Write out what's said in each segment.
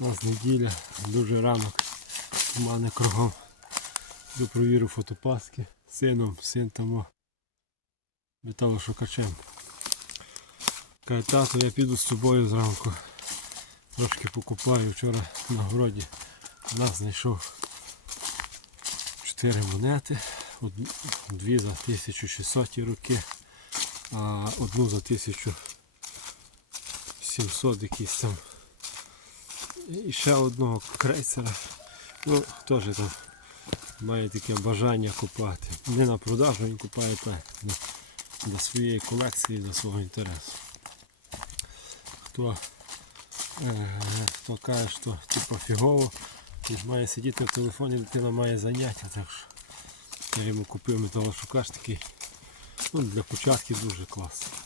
У нас неділя, дуже ранок. У мене кругом. Йду провірю фотопаски. Сином, син там металошукачем. Каже, тато, я піду з тобою зранку. Трошки покупаю. Вчора на городі у нас знайшов 4 монети. Дві за 1600 роки, а одну за 1700 якийсь там. І ще одного крейсера. Ну, теж там має таке бажання купати. Не на продажу він купає так, для, своєї колекції, для свого інтересу. Хто, е, хто каже, що типу фігово, він має сидіти в телефоні, дитина має заняття, так що я йому купив металошукач такий. Ну, для початків дуже класний.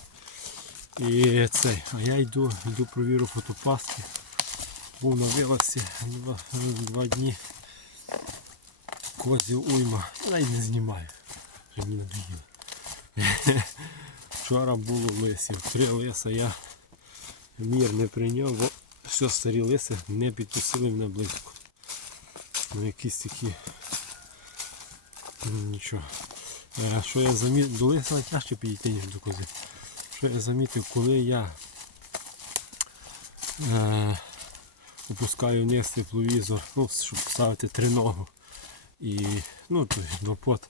І цей, а я йду, йду провірю фотопаски. Був на вилазці два, два дні. Козів уйма. Я навіть не знімаю. Вже мені надоїло. Вчора було лисів. Три лиса я мір не прийняв, бо все старі лиси не підпустили мене близько. Ну якісь такі. ну, Нічого. Е, Що я замітив, до лиса тяжче підійти, ніж до кози. Що я замітив, коли я е, опускаю вниз тепловізор, ну, щоб ставити триногу і ну, двопот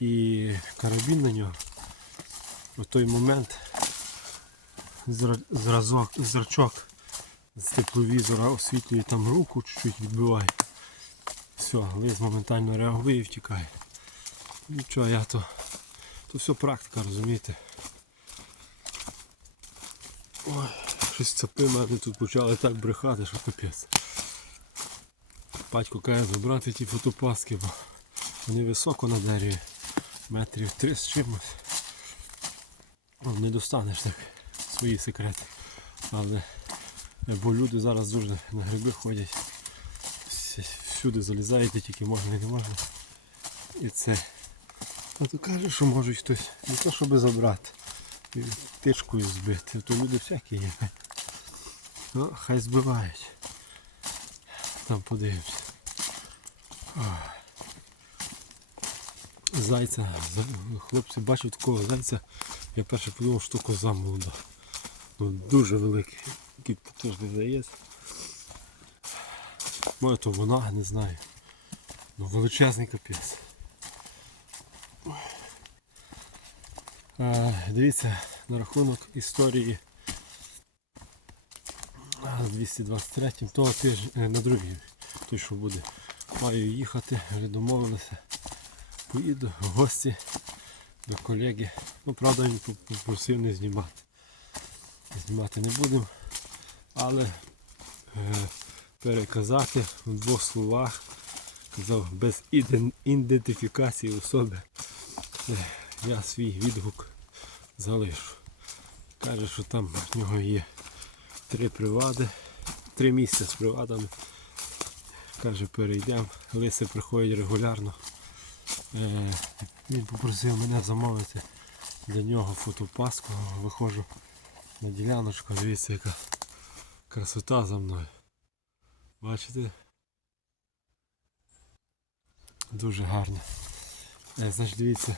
і карабін на нього, в той момент зразок, зрачок з тепловізора освітлює там руку, чуть-чуть відбиває. Все, лист моментально реагує і втікає. Нічого, я то. То все практика, розумієте. Ой, щось цапи мене тут почали так брехати, що капець. Батько каже забрати ті фотопаски, бо вони високо на дереві, метрів три з чимось. Ну, Не достанеш так свої секрети. Але е, бо люди зараз дуже на гриби ходять. Всюди залізають, де тільки можна і не можна. І це. А то каже, що можуть хтось не то щоб забрати. І Тичкою збити. То люди всякі є. Ну, хай збивають. Там подивимося. Зайця, хлопці бачать такого зайця. Я перше подумав, що коза молода. Ну, дуже великий. Який потужний заєць. Може то вона, не знаю. Ну величезний капець. Дивіться на рахунок історії з 223 того тижня е, на другий, той що буде. Маю їхати, вже домовилися. Поїду в гості до колеги. Ну, правда, він поп- попросив не знімати. Знімати не будемо, але е, переказати в двох словах, казав, без ідентифікації особи. Е, я свій відгук залишу. Каже, що там в нього є три привади, три місця з привадами. Каже, перейдемо. Лиси приходять регулярно. Е, він попросив мене замовити для нього фотопаску. Виходжу на діляночку, дивіться, яка красота за мною. Бачите? Дуже гарно. Е, значить, дивіться,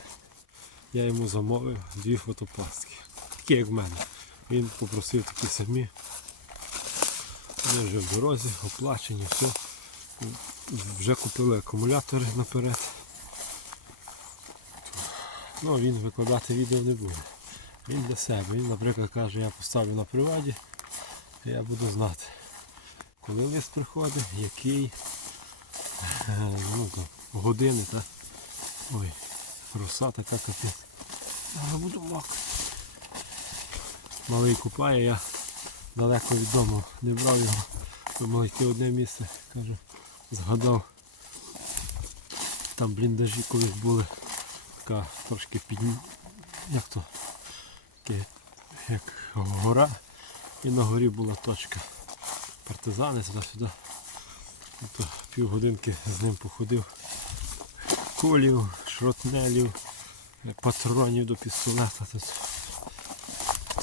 я йому замовив дві фотопастки. Такі як в мене. Він попросив такі самі. Вони вже в дорозі, оплачені, все. Вже купили акумулятори наперед. Ну, він викладати відео не буде. Він для себе. Він, наприклад, каже, я поставлю на приваді, я буду знати, коли лист приходить, який е, ну, там, години, та. Ой, роса така капець. Але буду мокрий. Малий купає, я далеко від дому не брав його. Думав йти одне місце, кажу, згадав. Там бліндажі колись були. Така трошки під... як то? Таке, як гора. І на горі була точка. Партизани сюди-сюди. Півгодинки з ним походив. Кулів, шротнелів, патронів до пістолета. Тут.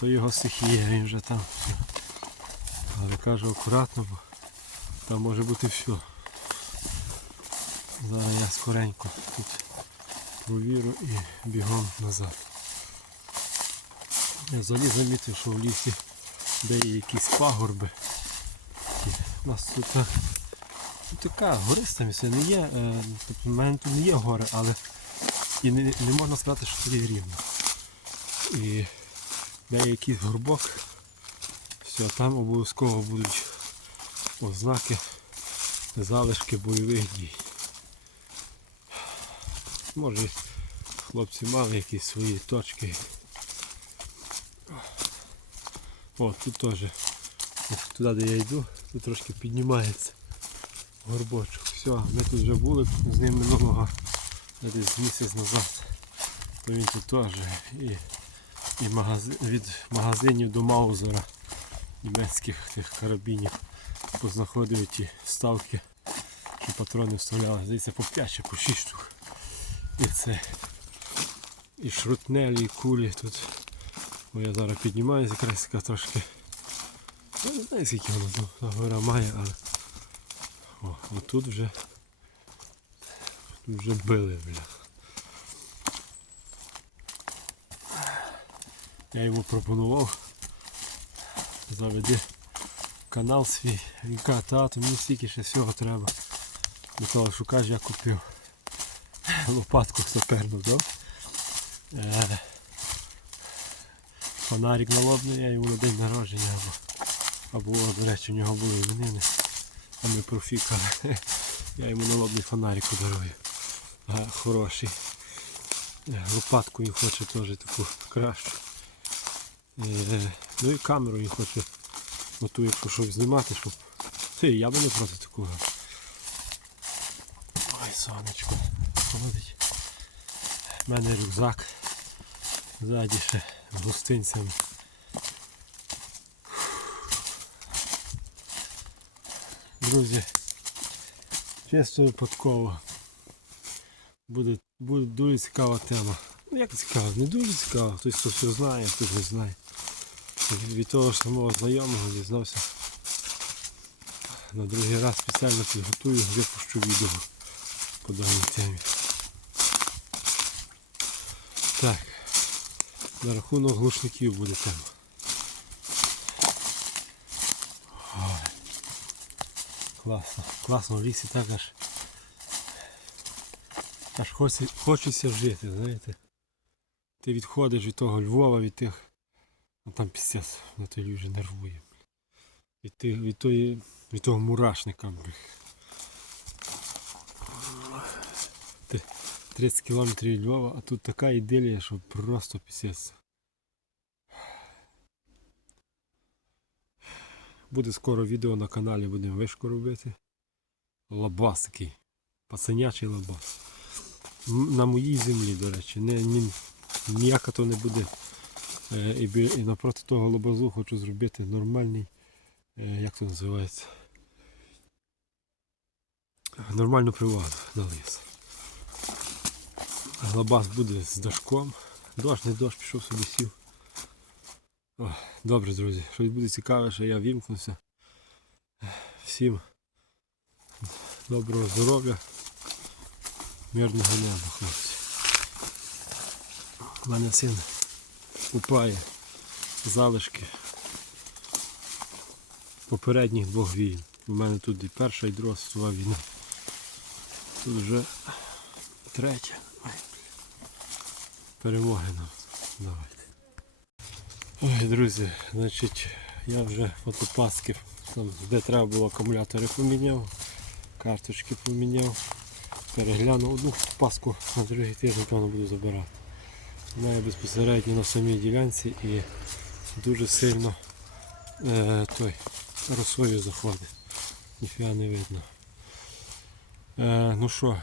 То його стихія, він вже там. Але кажу акуратно, бо Там може бути все. Зараз я скоренько тут провірю і бігом назад. Я взагалі замітив, що в лісі де є якісь пагорби. У нас тут е, ну, така гориста місце не є. е, Тобто в мене тут не є гори, але і не, не можна сказати, що є рівно. І де є якийсь горбок, все, там обов'язково будуть ознаки, залишки бойових дій. Може хлопці мали якісь свої точки. О, тут теж. Туди, де я йду, тут трошки піднімається горбочок. Все, ми тут вже були з ним минулого десь місяць назад. То він тут теж. І, і магази- від магазинів до Маузера німецьких тих карабінів познаходив ті ставки, що патрони вставляли. Здається, по 5 чи по 6 штук. І це. І шрутнелі, і кулі тут. Бо я зараз піднімаюся якраз трошки. Я не знаю скільки воно тут та гора має, але о, отут вже вже били, бля. Я йому пропонував заведи канал свій. Він каже, та, мені стільки ще всього треба. До того шукаєш, я купив лопатку саперну, дав. Е, фонарик налобний, я йому на день народження або, або до речі, у нього були іменини, а ми профікали. Я йому налобний фонарик подарую. Хороший. Е, Лопатку він хоче теж таку кращу. Е, Ну і камеру він хоче ну, ту, якщо щось знімати, щоб. Ти, я би не проти такого. Ой, сонечко. Ходить. У мене рюкзак. Ззаді ще з гостинцями. Друзі, чисто випадково. Буде, буде дуже цікава тема. Ну як цікава? Не дуже цікава. Хтось хто все знає, хтось не знає. Від- того самого знайомого дізнався. На другий раз спеціально підготую, випущу відео по даній темі. Так, на рахунок глушників буде тема. Класно, класно в лісі так аж. Аж хочеться, жити, знаєте. Ти відходиш від того Львова, від тих. Ну там пісець на той вже нервує. Від, тих, від, тої, від того мурашника. 30 кілометрів Львова, а тут така ідилія, що просто пісець. Буде скоро відео на каналі, будемо вишку робити. Лабас такий. Пацанячий лабас. На моїй землі, до речі. Не, ні, ніяка то не буде. Е, І, і напроти того лабазу хочу зробити нормальний, е, як це називається? Нормальну приваду на ліс. Лабаз буде з дашком. Дощ, не дощ, пішов собі сів. О, добре, друзі. Щось буде цікаве, що я вімкнуся. Всім доброго здоров'я. Мирного неба, хлопці. У мене син купає залишки попередніх двох війн. У мене тут і перша, і друга світова війна. Тут вже третя. Перемоги нам. Давайте. Ой, друзі, значить, я вже фотопаски, там, де треба було акумулятори поміняв, карточки поміняв. Переглянув одну паску, на другий тиждень певно буду забирати. Має безпосередньо на самій ділянці і дуже сильно е, той росою заходить. Ніфіга не видно. Е, ну що,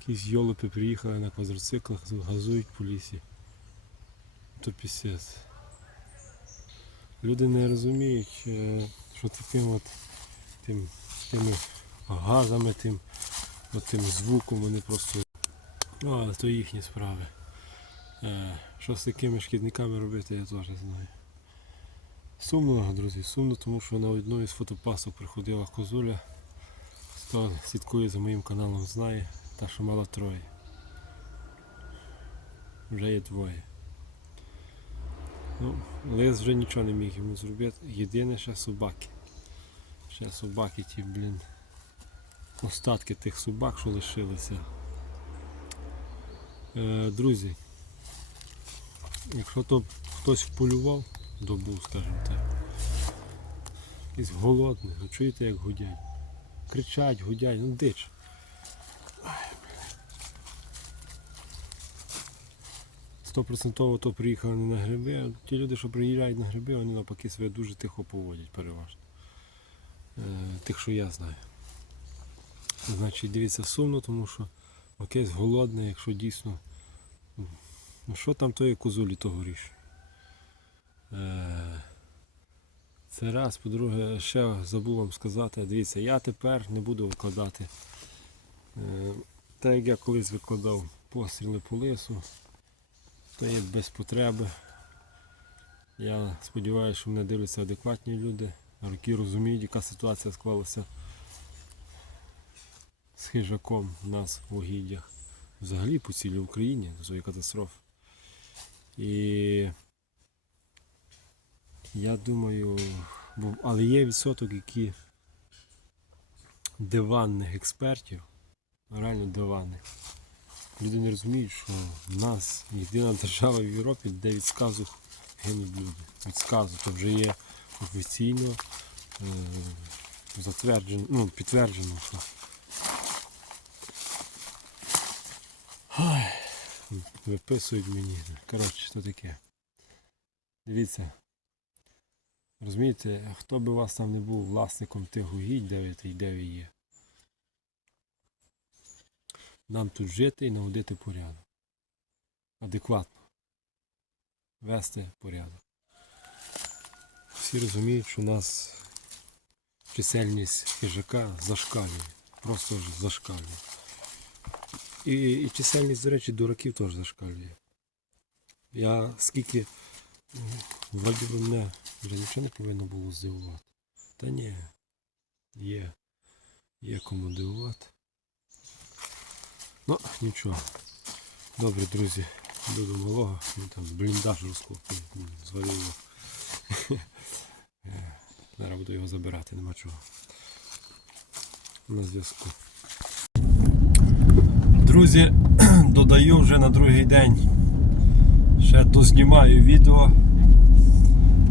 якісь йолопи приїхали на квадроциклах, газують по лісі. То пісець. Люди не розуміють, е, що таким от тим, тими газами, тим, от тим звуком вони просто. Ну, але то їхні справи. Е, Що з такими шкідниками робити, я теж знаю. Сумно, друзі, сумно, тому що на одну із фотопасок приходила козуля Хто слідкує за моїм каналом, знає, та що мала троє. Вже є двоє. Ну, лис вже нічого не міг йому зробити. Єдине ще собаки. Ще собаки ті, блін. Остатки тих собак, що лишилися. Е, друзі, якщо то хтось вполював, добув, скажімо так. Якийсь голодний, ну чуєте як гудять? Кричать, гудять, ну дич. Стопроцентово то приїхали не на гриби, а ті люди, що приїжджають на гриби, вони навпаки себе дуже тихо поводять переважно. Е, тих, що я знаю. Значить, дивіться сумно, тому що якесь голодне, якщо дійсно. Ну що там тої козулі тогоріш? Е, це раз, по-друге, ще забув вам сказати, дивіться, я тепер не буду викладати. Е, так як я колись викладав постріли по лису, то є без потреби. Я сподіваюся, що мене дивляться адекватні люди, які розуміють, яка ситуація склалася з хижаком у нас в угіддях. Взагалі по цілій Україні зої катастроф. І я думаю, бо- але є відсоток, які диванних експертів, реально диванних. Люди не розуміють, що в нас єдина держава в Європі, де від сказу гинуть люди. Від сказу. То вже є офіційно е, затверджено, ну, підтверджено, що Ой, виписують мені. Коротше, що таке. Дивіться. Розумієте, хто би вас там не був власником тих угідь, де ви й де ви є. Нам тут жити і наводити порядок. Адекватно. Вести порядок. Всі розуміють, що у нас чисельність хижака зашкалює. Просто зашкалює. І, і чисельність, до речі, дураків теж зашкалює. Я скільки м, вроді би мене вже нічого не повинно було здивувати. Та ні, є, є кому дивувати. Ну, нічого. Добре, друзі, до малого, він там бліндаж розхопив, м, звалило. Е, Зараз буду його забирати, нема чого. На зв'язку. Друзі, додаю вже на другий день. Ще дознімаю відео.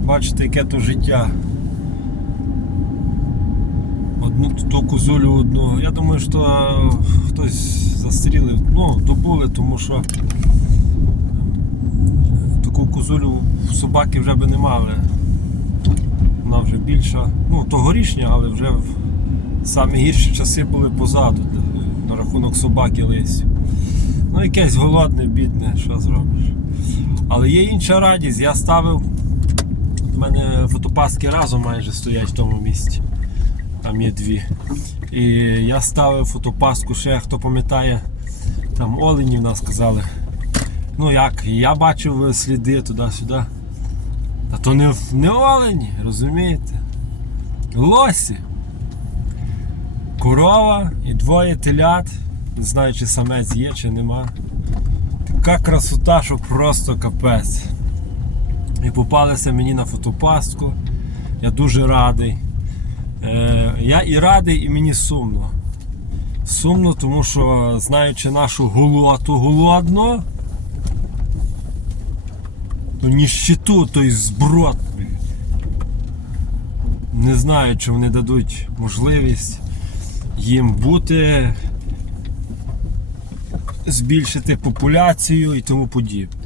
Бачите, яке то життя. Одну ту козулю одну. Я думаю, що хтось застрілив. Ну, добули, тому що таку козулю собаки вже би не мали. Вона вже більша. Ну, тогорічня, але вже в самі гірші часи були позаду на рахунок собаки лисів. Ну, якесь голодне, бідне, що зробиш. Але є інша радість. Я ставив. У мене фотопастки разом майже стоять в тому місці. Там є дві. І я ставив фотопастку ще, хто пам'ятає, там оленів нас сказали. Ну як, я бачив сліди туди-сюди. Та то не, не олені, розумієте? Лосі корова і двоє телят. Не знаю, чи самець є, чи нема. Така красота, що просто капець. І попалися мені на фотопастку. Я дуже радий. Е, я і радий, і мені сумно. Сумно, тому що знаючи нашу голоту голодну, то ніщиту, той зброд. Не знаю, чи вони дадуть можливість їм бути, збільшити популяцію і тому подібне.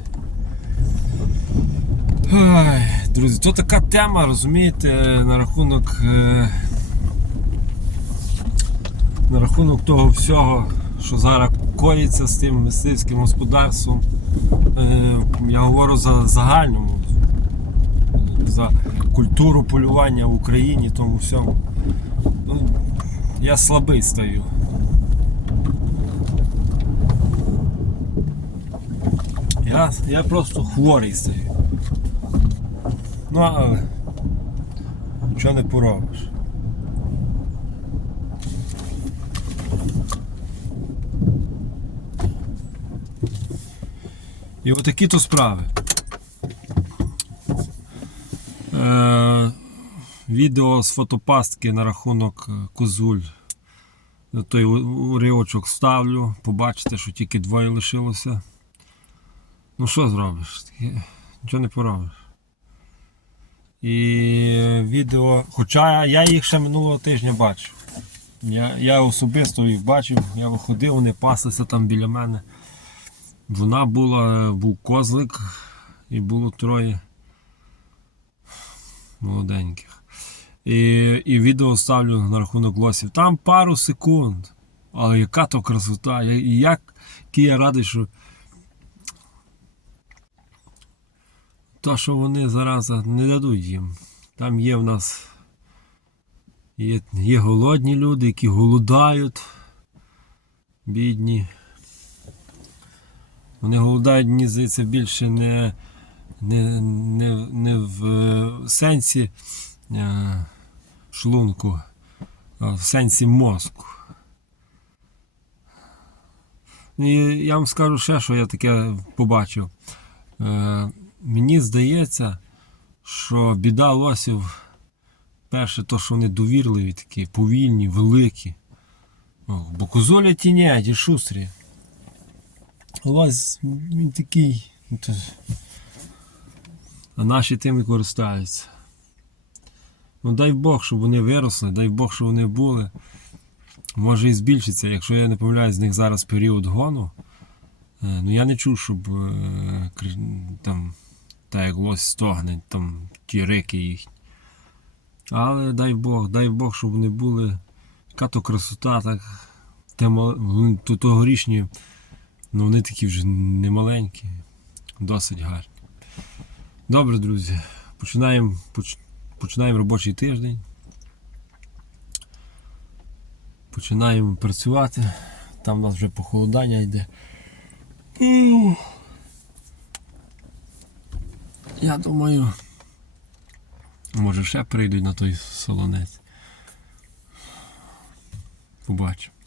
Ой, друзі, то така тема, розумієте, на рахунок е, на рахунок того всього, що зараз коїться з тим мисливським господарством. Е, я говорю за загальному, за культуру полювання в Україні, тому всьому. Я слабий стою. Я я просто хворий стою. Ну але нічого не поробиш. І отакі то справи. Е, відео з фотопастки на рахунок е, козуль. Той уривочок ставлю, побачите, що тільки двоє лишилося. Ну що зробиш? Нічого не поробиш. І відео, хоча я їх ще минулого тижня бачив. Я, я особисто їх бачив, я виходив, вони паслися там біля мене. Вона була, був козлик і було троє молоденьких. І, і відео ставлю на рахунок лосів. Там пару секунд. Але яка то красота. І як, я радий, що. То, що вони зараз не дадуть їм. Там є в нас. Є, є голодні люди, які голодають. Бідні. Вони голодають, мені здається, більше не, не, не, не в е, сенсі шлунку, в сенсі мозку. І я вам скажу ще, що я таке побачив. Е, мені здається, що біда лосів, перше, то, що вони довірливі такі, повільні, великі. Бо козолі тінять і шустрі. Лось він такий. ну. А наші тим і користаються. Ну дай Бог, щоб вони виросли, дай Бог, щоб вони були. Може і збільшиться, якщо я не помиляюсь, з них зараз період гону. Е, Ну я не чув, щоб е, там, та як лось стогне, там ті рики їхні. Але дай Бог, дай Бог, щоб вони були. Яка то красота, так. Те, мал- вони то тогорічні, ну вони такі вже не маленькі, досить гарні. Добре, друзі, починаємо, поч- починаємо робочий тиждень. Починаємо працювати. Там у нас вже похолодання йде. Я думаю, може ще прийдуть на той солонець. Побачимо.